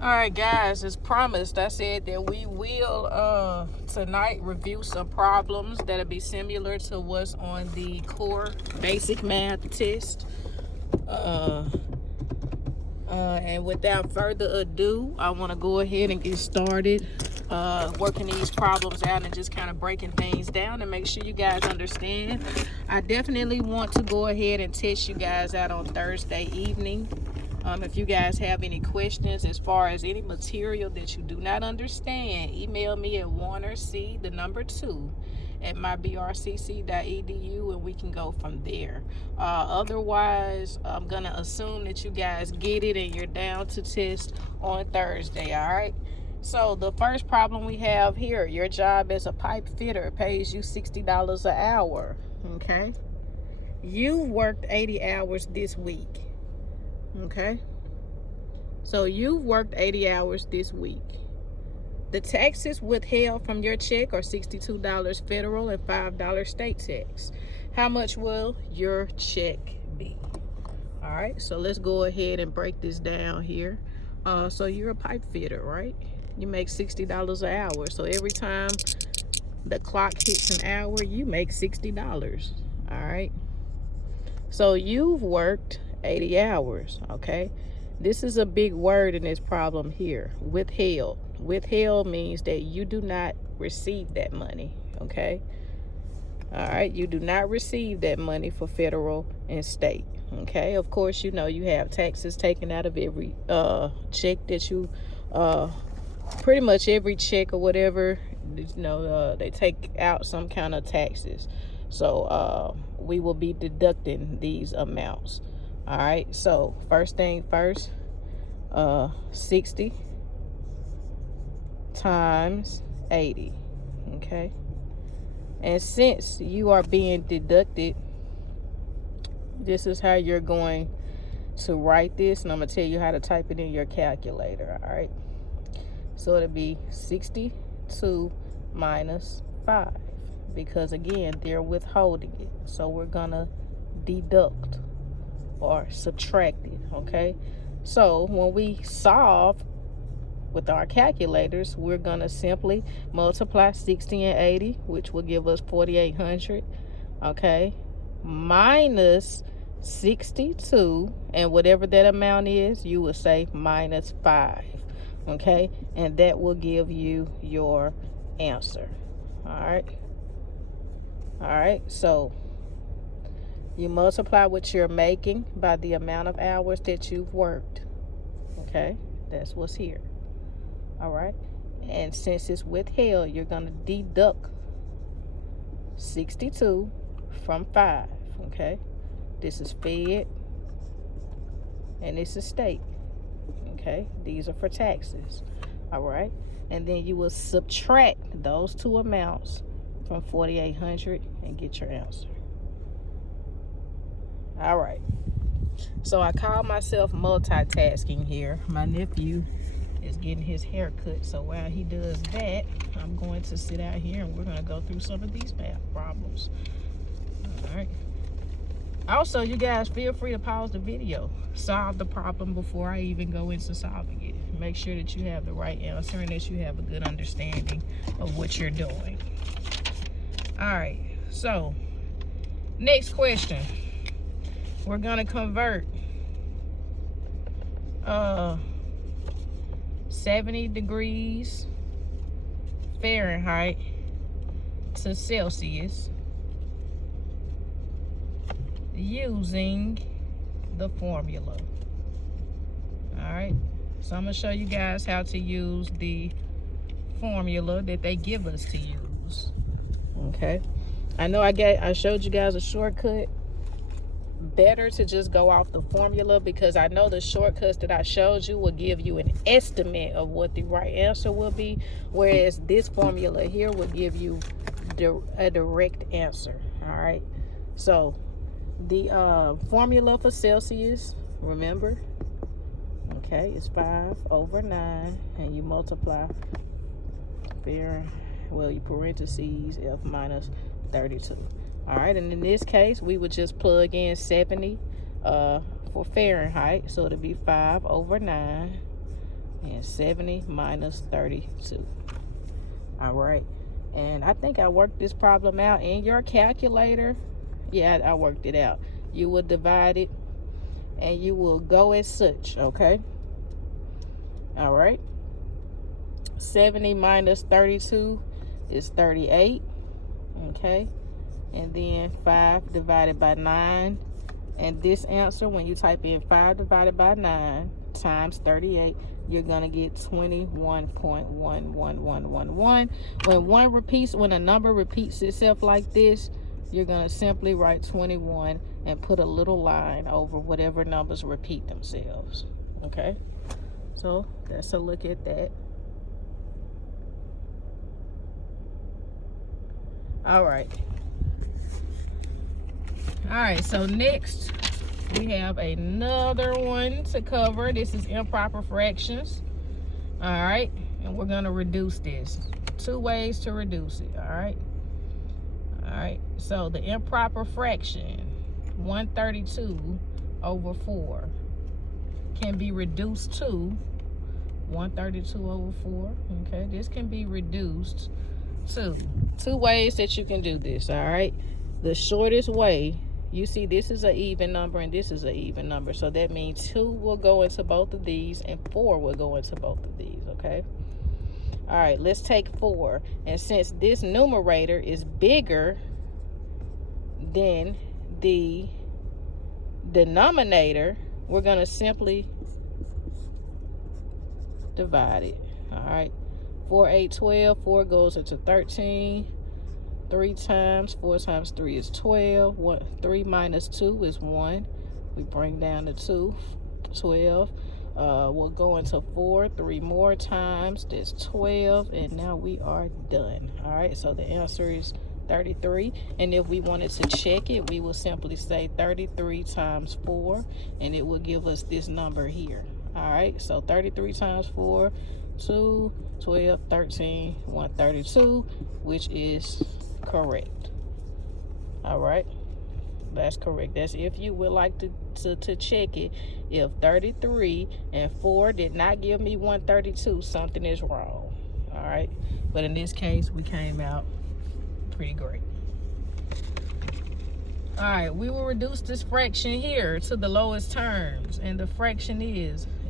All right, guys, as promised, I said that we will tonight review some problems that'll be similar to what's on the core basic math test. And without further ado, I want to go ahead and get started working these problems out and just kind of breaking things down and make sure you guys understand. I definitely want to go ahead and test you guys out on Thursday evening. If you guys have any questions as far as any material that you do not understand, email me at warnerc2 at mybrcc.edu and we can go from there. Otherwise, I'm gonna assume that you guys get it and you're down to test on Thursday. All right, so the first problem we have here, your job as a pipe fitter pays you $60 an hour. Okay, you worked 80 hours this week. Okay, so you've worked 80 hours this week. The taxes withheld from your check are $62 federal and $5 state tax. How much will your check be? All right, so let's go ahead and break this down here. So you're a pipe fitter, right? You make $60 an hour. So every time the clock hits an hour, you make $60. All right. So you've worked 80 hours, okay? This is a big word in this problem here, withheld. Withheld means that you do not receive that money, okay? All right, you do not receive that money for federal and state, okay? Of course, you know you have taxes taken out of every check that you, pretty much every check or whatever, you know, they take out some kind of taxes. So we will be deducting these amounts. All right, so first thing first, 60 times 80, okay? And since you are being deducted, this is how you're going to write this, and I'm gonna tell you how to type it in your calculator. All right, so it'll be 62 minus 5, because again, they're withholding it, so we're gonna deduct or subtract it, okay? So when we solve with our calculators, we're gonna simply multiply 60 and 80, which will give us 4,800, okay? Minus 62, and whatever that amount is, you will say minus 5, okay? And that will give you your answer. All right, so you multiply what you're making by the amount of hours that you've worked. Okay, that's what's here. All right, and since it's withheld, you're going to deduct 62 from 5. Okay, this is fed and this is state. Okay, these are for taxes. All right, and then you will subtract those two amounts from 4,800 and get your answer. All right, so I call myself multitasking here. My nephew is getting his hair cut, so while he does that, I'm going to sit out here and we're going to go through some of these math problems. All right, also, you guys feel free to pause the video, solve the problem before I even go into solving it. Make sure that you have the right answer and that you have a good understanding of what you're doing. All right, so next question. We're gonna convert 70 degrees Fahrenheit to Celsius using the formula. All right, so I'm gonna show you guys how to use the formula that they give us to use. Okay, I know I showed you guys a shortcut. Better to just go off the formula, because I know the shortcuts that I showed you will give you an estimate of what the right answer will be, whereas this formula here will give you a direct answer. All right, so the formula for Celsius, remember, okay, it's 5/9, and you multiply you parentheses F minus 32. All right, and in this case, we would just plug in 70 for Fahrenheit, so it'll be 5/9 and 70 minus 32. All right, and I think I worked this problem out in your calculator. Yeah, I worked it out. You will divide it and you will go as such, okay? All right, 70 minus 32 is 38, okay? And then 5 divided by 9. And this answer, when you type in 5 divided by 9 times 38, you're going to get 21.11111. When a number repeats itself like this, you're going to simply write 21 and put a little line over whatever numbers repeat themselves. Okay? So that's a look at that. All right. All right, so next we have another one to cover. This is improper fractions. All right, and we're gonna reduce this. 2 ways to reduce it. All right. All right, so the improper fraction 132 over 4 can be reduced to 132 over 4. Okay, this can be reduced to 2 ways that you can do this. All right, the shortest way, you see this is an even number and this is an even number, so that means 2 will go into both of these and 4 will go into both of these. Okay, all right, let's take 4, and since this numerator is bigger than the denominator, we're going to simply divide it. All right, 4, 8, 12. 4 goes into 13. 3 times 4 times 3 is 12. 3 minus 2 is 1. We bring down the 2. 12. We'll go into 4 3 more times. That's 12, and now we are done. All right, so the answer is 33. And if we wanted to check it, we will simply say 33 times 4, and it will give us this number here. All right, so 33 times 4, 2, 12, 13, 132, which is correct. All right, that's correct. That's if you would like to check it. If 33 and 4 did not give me 132, something is wrong. All right, but in this case, we came out pretty great. All right, we will reduce this fraction here to the lowest terms, and the fraction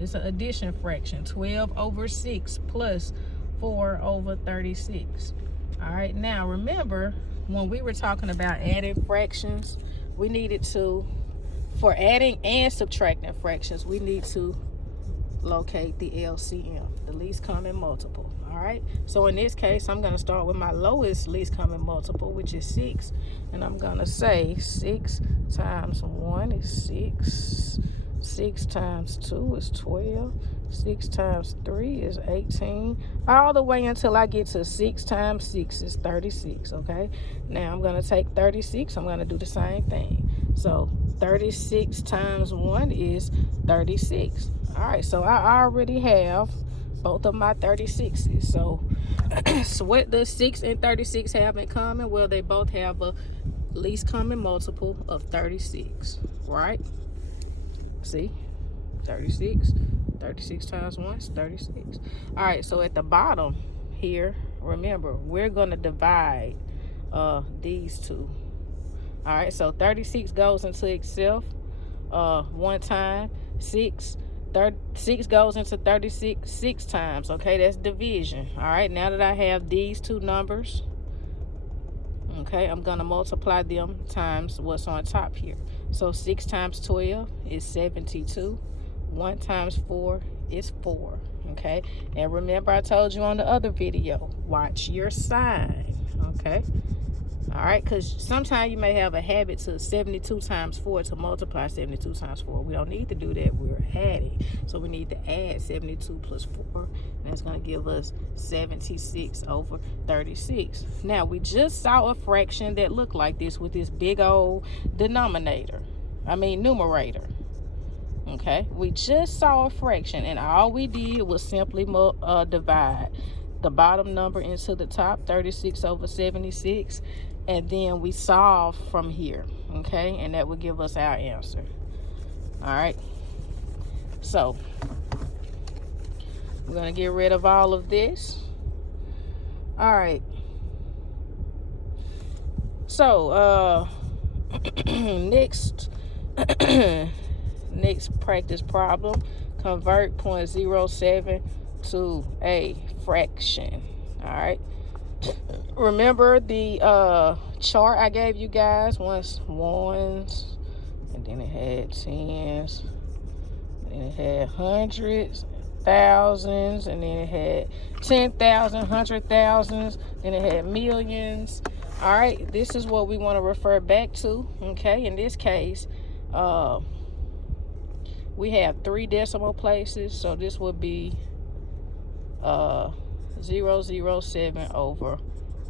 it's an addition fraction, 12 over 6 plus 4 over 36. All right, now remember, when we were talking about adding fractions, we needed to, for adding and subtracting fractions, we need to locate the LCM, the least common multiple. All right, so in this case, I'm going to start with my lowest least common multiple, which is 6, and I'm going to say 6 times 1 is 6, 6 times 2 is 12, 6 times 3 is 18, all the way until I get to 6 times 6 is 36. Okay, now I'm going to take 36, I'm going to do the same thing. So 36 times 1 is 36. All right, so I already have both of my 36s. So, so what does 6 and 36 have in common? Well, they both have a least common multiple of 36, right? See, 36 times 1 is 36. All right, so at the bottom here, remember, we're going to divide these two. All right, so 36 goes into itself one time. 6 goes into 36 6 times. Okay, that's division. All right, now that I have these two numbers, okay, I'm going to multiply them times what's on top here. So 6 times 12 is 72. 1 times 4 is 4. Okay, and remember, I told you on the other video, watch your sign. Okay, all right, because sometimes you may have a habit to 72 times 4 to multiply 72 times 4. We don't need to do that. We're adding, so we need to add 72 plus 4, and that's going to give us 76 over 36. Now, we just saw a fraction that looked like this with this big old numerator. Okay, we just saw a fraction, and all we did was simply divide the bottom number into the top, 36 over 76, and then we solve from here. Okay, and that would give us our answer. All right, so We're gonna get rid of all of this. All right. So next next practice problem, convert 0.07 to a fraction. All right, remember the chart I gave you guys once ones, and then it had tens, and then it had hundreds, thousands, and then it had 10,000, 100,000s, then it had millions. All right, this is what we want to refer back to. Okay, in this case, we have 3 decimal places, so this would be 0.007 over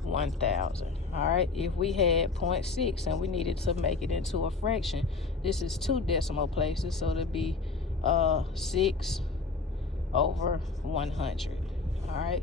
1,000. All right, if we had 0.6 and we needed to make it into a fraction, this is 2 decimal places, so it'd be 6 over 100. All right,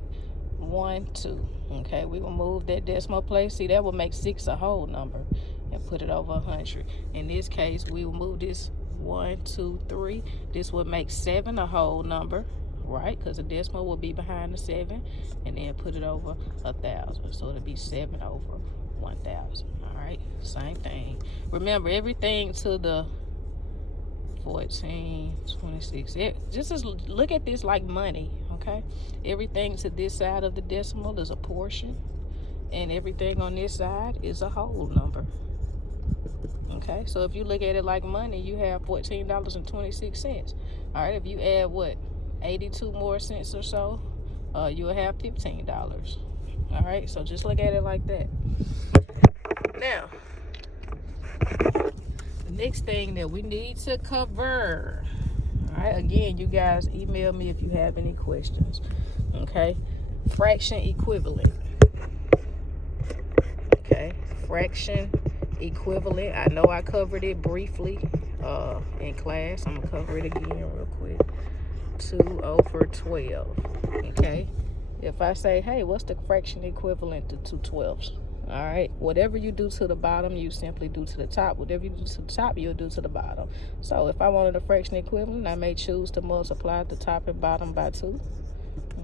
1, 2. Okay, we will move that decimal place. See, that will make 6 a whole number and put it over 100. In this case, we will move this 1, 2, 3. This would make 7 a whole number, right? Because the decimal will be behind the 7, and then put it over 1,000. So it'll be 7 over 1,000. All right, same thing. Remember, everything to the 14, 26. Just look at this like money, okay? Everything to this side of the decimal is a portion, and everything on this side is a whole number. Okay, so if you look at it like money, you have $14.26. All right, if you add what, 82 more cents or so, you'll have $15. All right, so just look at it like that. Now, the next thing that we need to cover, all right, again, you guys email me if you have any questions. Okay, fraction equivalent. Okay, fraction equivalent. I know I covered it briefly in class. I'm gonna cover it again real quick. 2 over 12. Okay, if I say, hey, what's the fraction equivalent to 2/12? All right, whatever you do to the bottom, you simply do to the top. Whatever you do to the top, you'll do to the bottom. So if I wanted a fraction equivalent, I may choose to multiply the top and bottom by 2.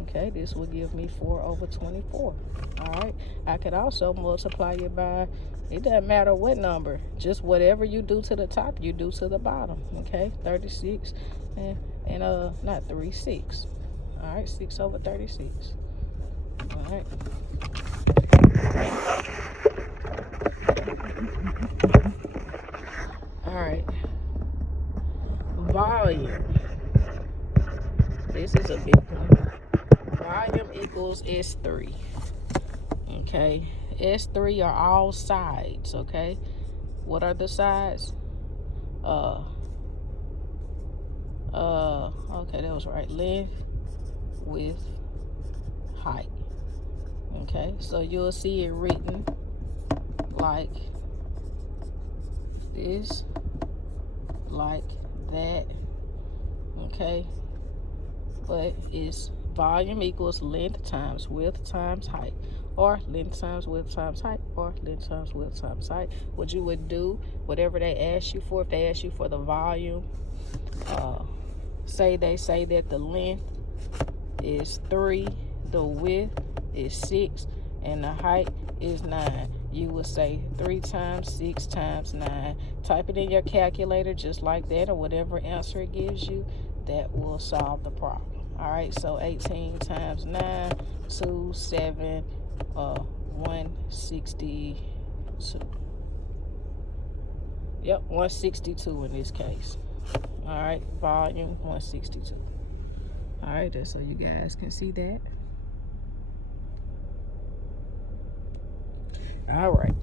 Okay, this will give me 4 over 24. All right, I could also multiply it by, it doesn't matter what number, just whatever you do to the top, you do to the bottom. Okay, 36 and not 3, 6. All right, 6 over 36. All right. All right. Volume. This is a big one. Volume equals S3. Okay. S3 are all sides, okay? What are the sides? Okay, that was right. Length, width, height. Okay, so you'll see it written like this, like that. Okay, but it's volume equals length times width times height, or length times width times height, or length times width times height. What you would do, whatever they ask you for, if they ask you for the volume, say they say that the length is 3, the width is 6, and the height is 9. You would say 3 times 6 times 9. Type it in your calculator just like that, or whatever answer it gives you, that will solve the problem. All right, so 18 times 9, 2, 7, 162. Yep, 162 in this case. All right, volume 162. All right, just so you guys can see that. All right.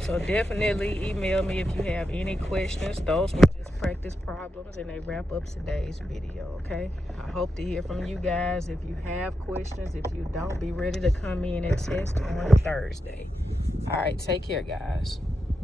So definitely email me if you have any questions. Those were just practice problems, and they wrap up today's video, okay? I hope to hear from you guys. If you have questions, if you don't, be ready to come in and test on Thursday. All right, take care, guys.